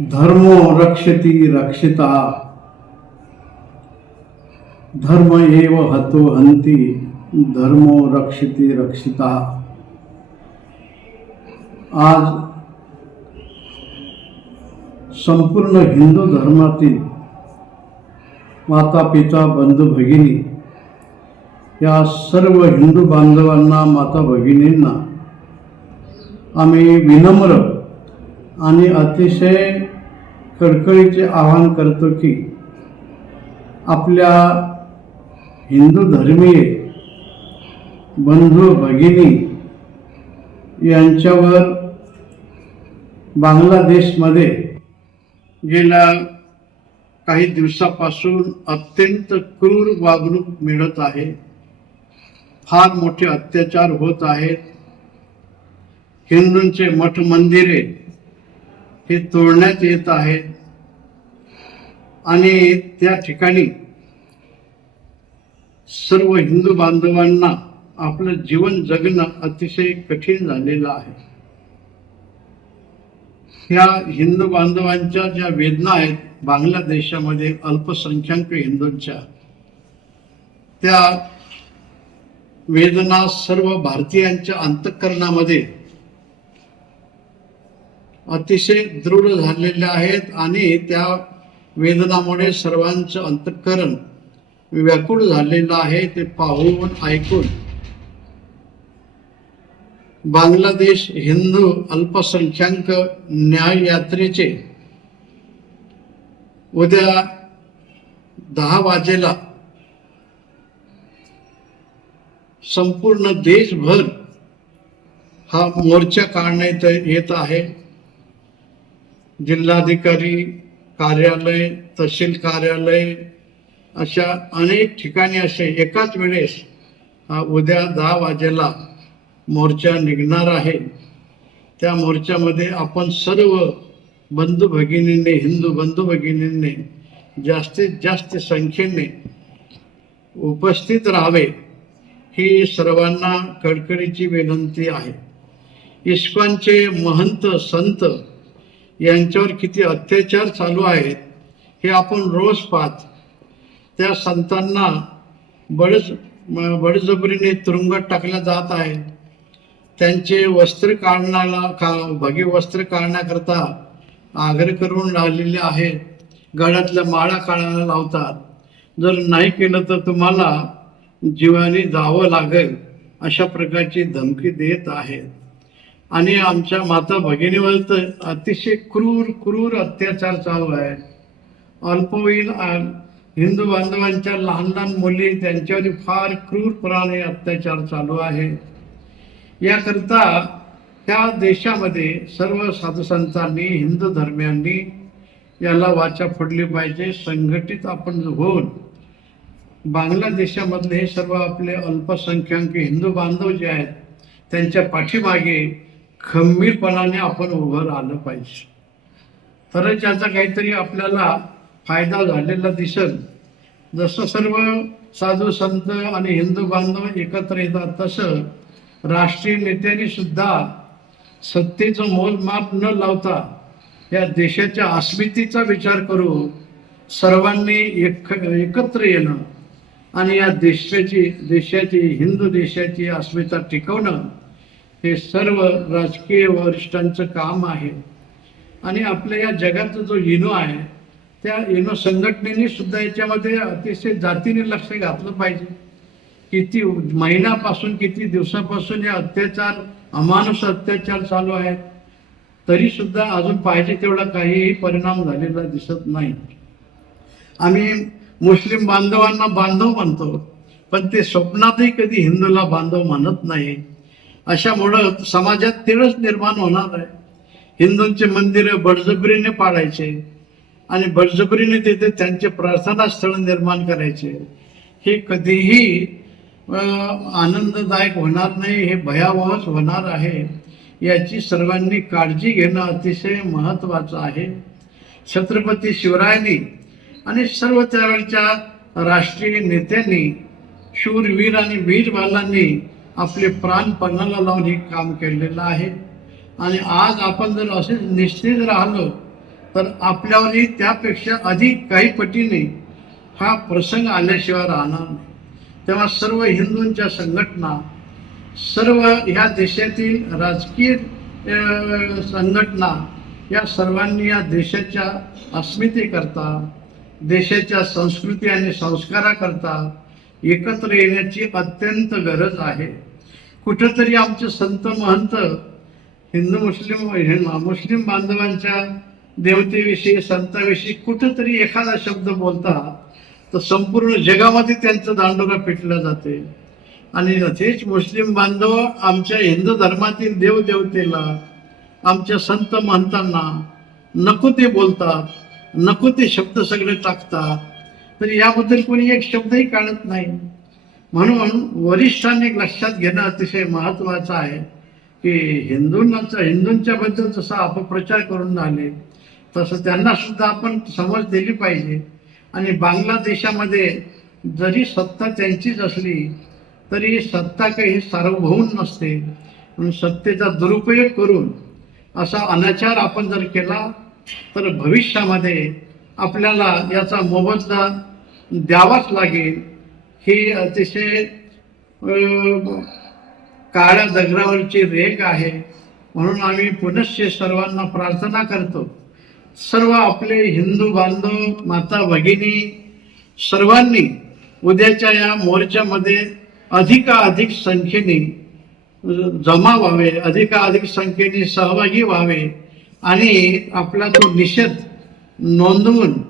धर्मो रक्षती रक्षिता धर्म एव हतो हंती धर्मो रक्षती रक्षिता आज संपूर्ण हिंदू धर्मातील माता पिता बंधू भगिनी या सर्व हिंदू बांधवांना माता भगिनींना आम्ही विनम्र आणि अतिशय कडकडीचे आवाहन करतो की आपल्या हिंदू धर्मीय बंधू भगिनी यांच्यावर बांगलादेशमध्ये गेल्या काही दिवसापासून अत्यंत क्रूर वागणूक मिळत आहे फार मोठे अत्याचार होत आहेत हिंदूंचे मठ मंदिरे हे तोडण्यात येत आहे आणि त्या ठिकाणी सर्व हिंदू बांधवांना आपलं जीवन जगणं अतिशय कठीण झालेलं आहे ह्या हिंदू बांधवांच्या ज्या वेदना आहेत बांगलादेशामध्ये अल्पसंख्याक हिंदूंच्या त्या वेदना सर्व भारतीयांच्या अंतःकरणामध्ये अतिशय दृढ झालेल्या आहेत आणि त्या वेदनामुळे सर्वांचं अंतकरण व्याकुळ झालेलं आहे ते पाहून ऐकून बांगलादेश हिंदू अल्पसंख्याक न्याय यात्रेचे उद्या दहा वाजेला संपूर्ण देशभर हा मोर्चा काढण्यात येत आहे जिल्हाधिकारी कार्यालय तहसील कार्यालय अशा अनेक ठिकाणी असे एकाच वेळेस उद्या दहा वाजेला मोर्चा निघणार आहे त्या मोर्चामध्ये आपण सर्व बंधू भगिनींनी हिंदू बंधू भगिनींनी जास्तीत जास्त संख्येने उपस्थित राहावे ही सर्वांना कडकडीची विनंती आहे इस्कॉनचे महंत संत यांच्यावर किती अत्याचार चालू आहेत हे आपण रोज पाहत त्या संतांना बळ बडजबरीने तुरुंगात टाकल्या जात आहेत त्यांचे वस्त्र काढण्याला का भगे वस्त्र काढण्याकरता आग्रह करून राहिलेले आहेत गळ्यातल्या माळा काढायला लावतात जर नाही केलं तर तुम्हाला जीवाने जावं लागेल अशा प्रकारची धमकी देत आहेत आणि आमच्या माता भगिनीवर तर अतिशय क्रूर क्रूर अत्याचार चालू आहे अल्पवयीन हिंदू बांधवांच्या लहान लहान मुली त्यांच्यावर फार क्रूरपणाने अत्याचार चालू आहे याकरता त्या देशामध्ये सर्व साधुसंतांनी हिंदू धर्मियांनी याला वाचा फोडली पाहिजे संघटित आपण होऊन बांगलादेशामधले हे सर्व आपले अल्पसंख्याक हिंदू बांधव जे आहेत त्यांच्या पाठीमागे खंबीरपणाने आपण उभं राहिलं पाहिजे तरच याचा काहीतरी आपल्याला फायदा झालेला दिसेल जसं सर्व साधू संत आणि हिंदू बांधव एकत्र येतात तसं राष्ट्रीय नेत्यांनी सुद्धा सत्तेचं मोलमाप न लावता या देशाच्या अस्मितीचा विचार करू सर्वांनी एक एकत्र येणं आणि या देशाची देशाची हिंदू देशाची अस्मिता टिकवणं हे सर्व राजकीय वरिष्ठांचं काम आहे आणि आपल्या या जगाचा जो इनो आहे त्या इनो संघटनेने सुद्धा याच्यामध्ये अतिशय जातीने लक्ष घातलं पाहिजे किती महिन्यापासून किती दिवसापासून हे अत्याचार अमानुष अत्याचार चालू आहेत तरी सुद्धा अजून पाहिजे तेवढा काहीही परिणाम झालेला दिसत नाही आम्ही मुस्लिम बांधवांना बांधव म्हणतो पण ते स्वप्नातही कधी हिंदूला बांधव मानत नाही अशामुळं समाजात तिळच निर्माण होणार आहे हिंदूंचे मंदिरं बडजबरीने पाळायचे आणि बडजबरीने तिथे त्यांचे प्रार्थना स्थळ निर्माण करायचे हे कधीही आनंददायक होणार नाही हे भयावहच होणार आहे याची सर्वांनी काळजी घेणं अतिशय महत्त्वाचं आहे छत्रपती शिवरायांनी आणि सर्व त्यावेळच्या राष्ट्रीय नेत्यांनी शूरवीर आणि वीर बालांनी आपले प्राण पणाला लावून हे काम केलेलं आहे आणि आज आपण जर असे निश्चित राहिलो तर आपल्यावरही त्यापेक्षा अधिक काही पटीने हा प्रसंग आल्याशिवाय राहणार नाही तेव्हा सर्व हिंदूंच्या संघटना सर्व ह्या देशातील राजकीय संघटना या सर्वांनी या देशाच्या अस्मितेकरता देशाच्या संस्कृती आणि संस्काराकरता एकत्र येण्याची अत्यंत गरज आहे कुठंतरी आमचे संत महंत हिंदू मुस्लिम मुस्लिम बांधवांच्या देवतेविषयी संताविषयी कुठंतरी एखादा शब्द बोलता तर संपूर्ण जगामध्ये त्यांचं दांडोरा पेटला जाते आणि तेच मुस्लिम बांधव आमच्या हिंदू धर्मातील देवदेवतेला आमच्या संत महंतांना नको ते बोलतात नको ते शब्द सगळे टाकतात तर याबद्दल कोणी एक शब्दही काढत नाही म्हणून वरिष्ठांनी लक्षात घेणं अतिशय महत्त्वाचं आहे की हिंदूंचा हिंदूंच्या बद्दल जसा अपप्रचार करून राहिले तसं त्यांना सुद्धा आपण समज दिली पाहिजे आणि बांगलादेशामध्ये जरी सत्ता त्यांचीच असली तरी सत्ता काही सार्वभौम नसते सत्तेचा दुरुपयोग करून असा अनाचार आपण जर केला तर भविष्यामध्ये आपल्याला याचा मोबदला द्यावाच लागेल ही अतिशय काळ्या दगडावरची रेख आहे म्हणून आम्ही पुनश्च सर्वांना प्रार्थना करतो सर्व आपले हिंदू बांधव माता भगिनी सर्वांनी उद्याच्या या मोर्चामध्ये अधिकाधिक संख्येने जमा व्हावे अधिकाधिक संख्येने सहभागी व्हावे आणि आपला तो निषेध नोंदवून